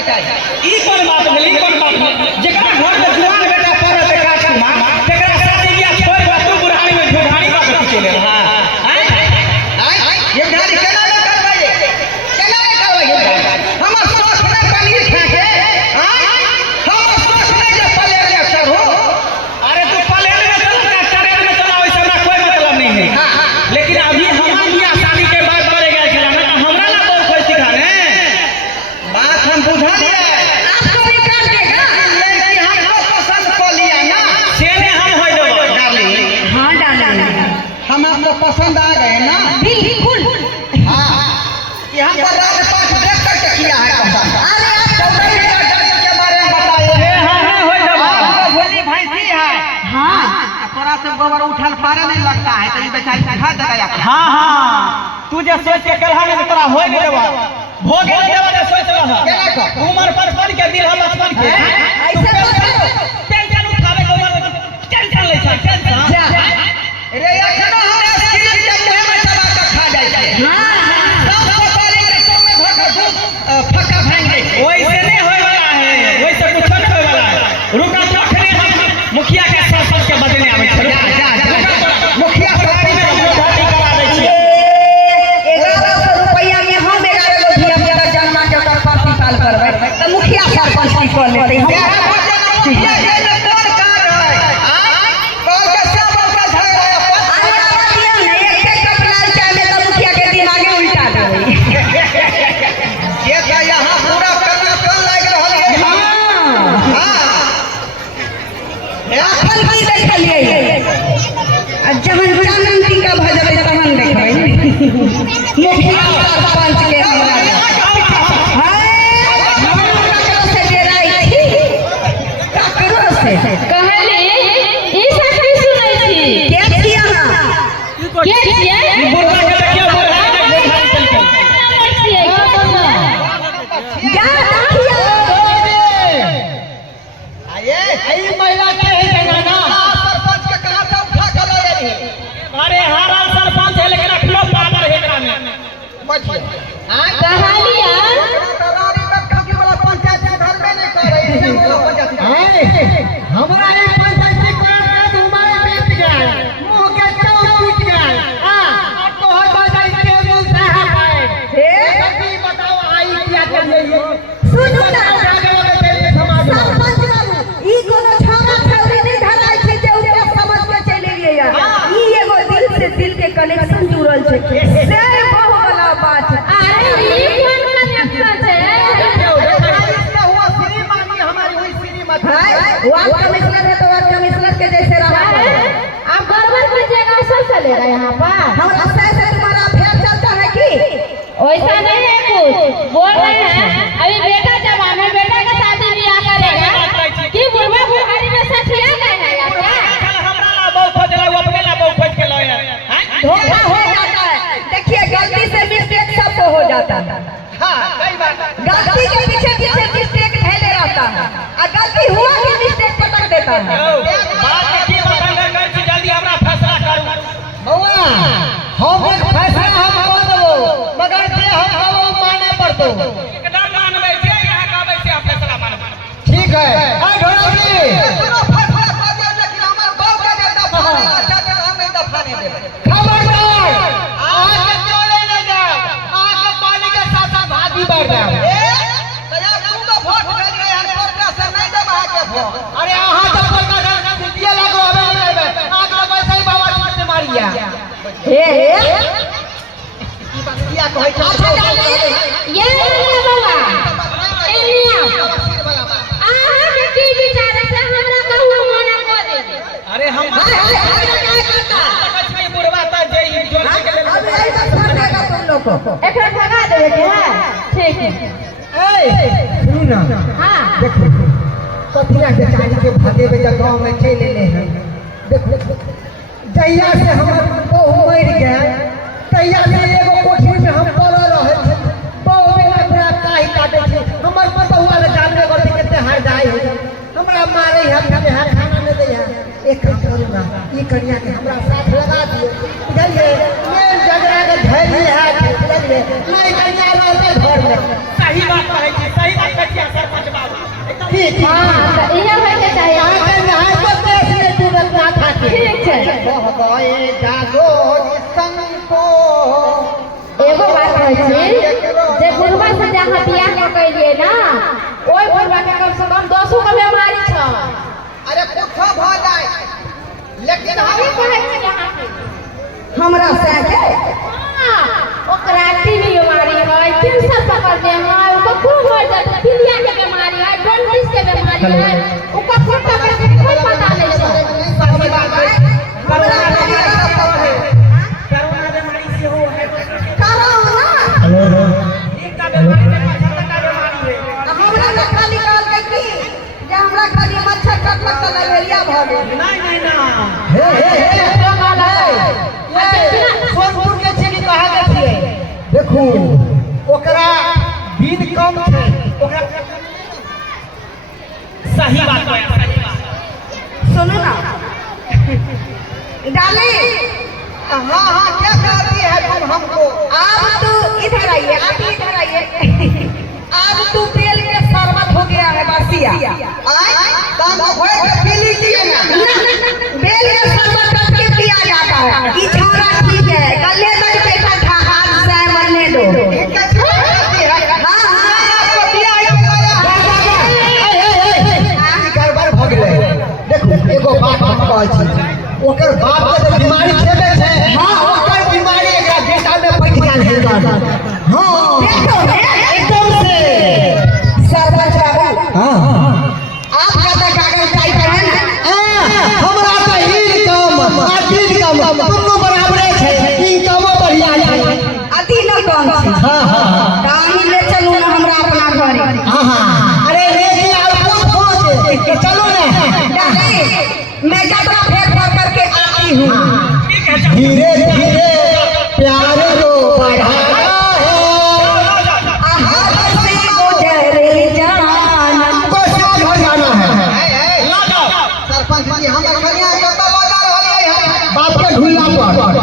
ई कोन बात भेली कोन बात जेकरा घर में जुआन बेटा पड़े ते काट मार तेकरा शादी बियाह छोड़ के तू बुढ़ानी में ढोढानी बात चले रहा ये गाड़ी केना में करबै केना में करबै हमर सोच में पनीर खाके हम सोच में जे पलेर में चढ़ो अरे तू पलेर में चल का ट्रेन में चला वैसे हमरा कोई मतलब नहीं है लेकिन अभी हमार बियाह शादी के बाद करे गए छला ना हमरा ना बहुत कोई सिखाने बात हम बुझा लिए आपको भी कर देगा लेकिन हमको पसंद कर लिया ना सेने हम होय देबो डार्लिंग हाँ डालेंगे हम आपको पसंद आ गए ना बिल्कुल। हाँ यहाँ पर राजपाट देख करके किया है पसंद अरे आप चौधरी के बारे में बताइए हां होय देबो आपका भोली भैंसी है हाँ थोड़ा सा गोबर उठल पारे नहीं लगता है तो ये बेचारी खा देगा हां हां तू जे सोच के कलहा में तोरा होय नहीं देबो भोगे नहीं देबो तो सोच रहा उमर पर के दिल हम बचपन के ऐसे टेंशन उठावे को टेंशन ले टेंशन रे एखनो हम स्क्रीन के मुंह में दबा के खा जाय छै सब पताली के तुम में घर का दूध फक्का भांग दे वैसे नहीं होय वाला है वैसे कुछ नहीं होय वाला है रुका रखने हम मुखिया के सरपंच के बदले आवे छै मुखिया सरकारी में हम शादी करा दै छियै 1100 रुपया में हम 11 गो धिया पुता जन्मा के ओकर प्रतिपाल करबै तो मुखिया सरपंच की कर लेते मुखिया ये न कौन कार है कौन के सब का झगड़ा है अरे आवाज दिया ना एक कप लाल चाय में तो मुखिया के दिमागे उल्टा देबै ये क्या यहाँ पूरा करना कौन लाग रहल है हां अखन की देखलिए आ जहन जानन टीका भ जेबै तहन देखबै मुखिया सरपंच के हमरा से डेराई थी ककरो से कहली ई सब की सुनै छी के छिया ना के छियै बुढ़वा के देखियो बुढ़वा के घर चल के नाम छियै जा देखियो आये ई महिला के है जनाना सरपंच के कहां से उठा के ले रही अरे हारा सरपंच है लेकिन अखलो पावर है एकरा में मछली हां कहलिया तरारी में ठगी वाला पंचायत के घर में नहीं कर रही है वाला पंचायत हमरा ये पंचायती कर के घुमाए बीत गया मुंह के चौ टूट गया हां तो हो जाए के मुंह से है हे कभी बताओ आई क्या करिए सुनू ना समाज सरपंच बाबू ई कोनो छौरा छौरी नहीं धराई छै जे ऊपर समझ के चले गेलिए यार ई एगो दिल से दिल के कनेक्शन जुड़ल छै से बहुत बड़ा बात है अरे ई कोन कनेक्शन छै इसमें हुआ श्रीमानी हमारी हुई श्रीमती वार्ड कमिश्नर है तो वार्ड कमिश्नर के जैसे रहा आप गड़बड़ कीजिएगा सब चलेगा यहाँ पर हम रास्ते से तुम्हारा अफेयर चलता है कि वैसा नहीं है कुछ बोल रहे हैं अभी बेटा जवान है बेटा का शादी ब्याह करेगा कि बुढ़वा बुढ़ारी में सठिया गए हैं या क्या हमरा ला बहु खोज ला अपने ला बहु खोज के लाया धोखा हो जाता है देखिए गलती से मिस्टेक सबको हो जाता है हां सही बात है गलती के पीछे पीछे मिस्टेक धैले रहता है और गलती हुआ कि मिस्टेक पटक देता है बात की बताना कर छी जल्दी हमरा फैसला करू बउआ हम एक फैसला हम कर देबो मगर जे हम कहबो माने पड़तो एकदम मानबै जे यहाँ कहबै से आप फैसला मानबै ठीक है आ ढोलकी सुनो फैसला कर दिया लेकिन हमर बहू के जे दफा चाचा हम नहीं दफा नहीं देबे खबरदार आके चले न जाओ आके पानी के साथ साथ भागी बढ़ जाओ तया तू तो वोट कर गए हम कोर्टा से नहीं देबा के वोट अरे आहा जब कोर्टा से दिया लागो हमें नहीं देबे आग लगै सही बाबा जी से मारिया हे ई बात किया कहै छै ये नहीं बाबा एनिया आहा के की विचार से हमरा कहू मना कर दे अरे हम छै बुढ़वा त जे ई जोर के ले अब ऐसा कर देगा तुम लोग को एकरा भगा देवे के है ठीक है ए सुनी ना हां देखो कथिया के चाली के भागे में जब गांव में खेले ले हैं देखो जहिया से हमर बहू मर गया तहिया से एगो कोठी में हम पड़ल रहे थे बहू में अपना काहे काटे थे हमर बहूआ ले जानबे करते केते हार जाए है हमरा मारे हम खाना नहीं दे है एक काम करू ना ई कन्या के हमरा साथ लगा दियो बुझलिए मेन झगड़ा के धैर्य है बुझलिए नहीं कन्या रहते घर में सही बात कहै छी सही बात कहै छी ठीक हाँ तो इहे होय के चाहिए आके नहाय को देश में तुरंत ना खाते ठीक है कहबे जागो संतो एगो बात कहै छी जे बुढ़वा से जहाँ बियाह न कइलिए ना ओइ बुढ़वा के कम से कम 10 गो बीमारी छ अरे कुछ भ जाए लेकिन अभी कहै छी यहाँ के हमरा से के हाँ, ओकरा टीबी बीमारी है कैंसर पकड़ ले है ओकर खून हो जाता पीलिया के बीमारी है जॉन्डिस के बीमारी है ओकर फोटो पे कोई पता नहीं है सही बात है कोरोना बीमारी से हो है करो ना एक का बीमारी में 75 का बीमारी है हमरा ना खाली कहल के की जे हमरा खाली मच्छर काटलक त मलेरिया भ गेल नहीं ना हे सोनपुर के चीनी कहा के छिए देखू ओकरा बीज कम छै ओकरा सही बात है सही बात सुनो ना डाली हाँ हाँ क्या कहती है तुम हमको अब तू इधर आइए आप इधर आइए अब तू बेल के शरबत हो गया है बसिया काम होए के पी लीजिए ना बेल के शरबत कब के पिया जाता है ई छोरा ठीक है कल्ले तक पैसा खा हाथ से मरने दो कैसे कहती है हाँ हाँ आपको दिया ई गड़बड़ भ गेलै देखू एगो बात हम कहै छी ओकर बाप के जे बीमारी छेबे छै हां ओकर बीमारी एकरा बेटा में पटि गेल है हां देखो एकदम से सरपंच बाबू हां आप ज्यादा कागज टाइप है ना हमरा त इनकम आ डिनकम दुनू बराबरे छै इनकम बढ़िया छै अति न कम छै हां हां कहीं ले चलू ना हमरा अपना घरे हां अरे ले आओ पहुंच चलो ना डाली मैं जबरा फेंक कर करके आती हूँ ठीक है धीरे धीरे प्यार को बढ़ाना है आहार से गुजरे जान को साथ हो जाना है ला जाओ सरपंच जी हम खनिया कत बजा रहलिए बाप के ढुल्ला पर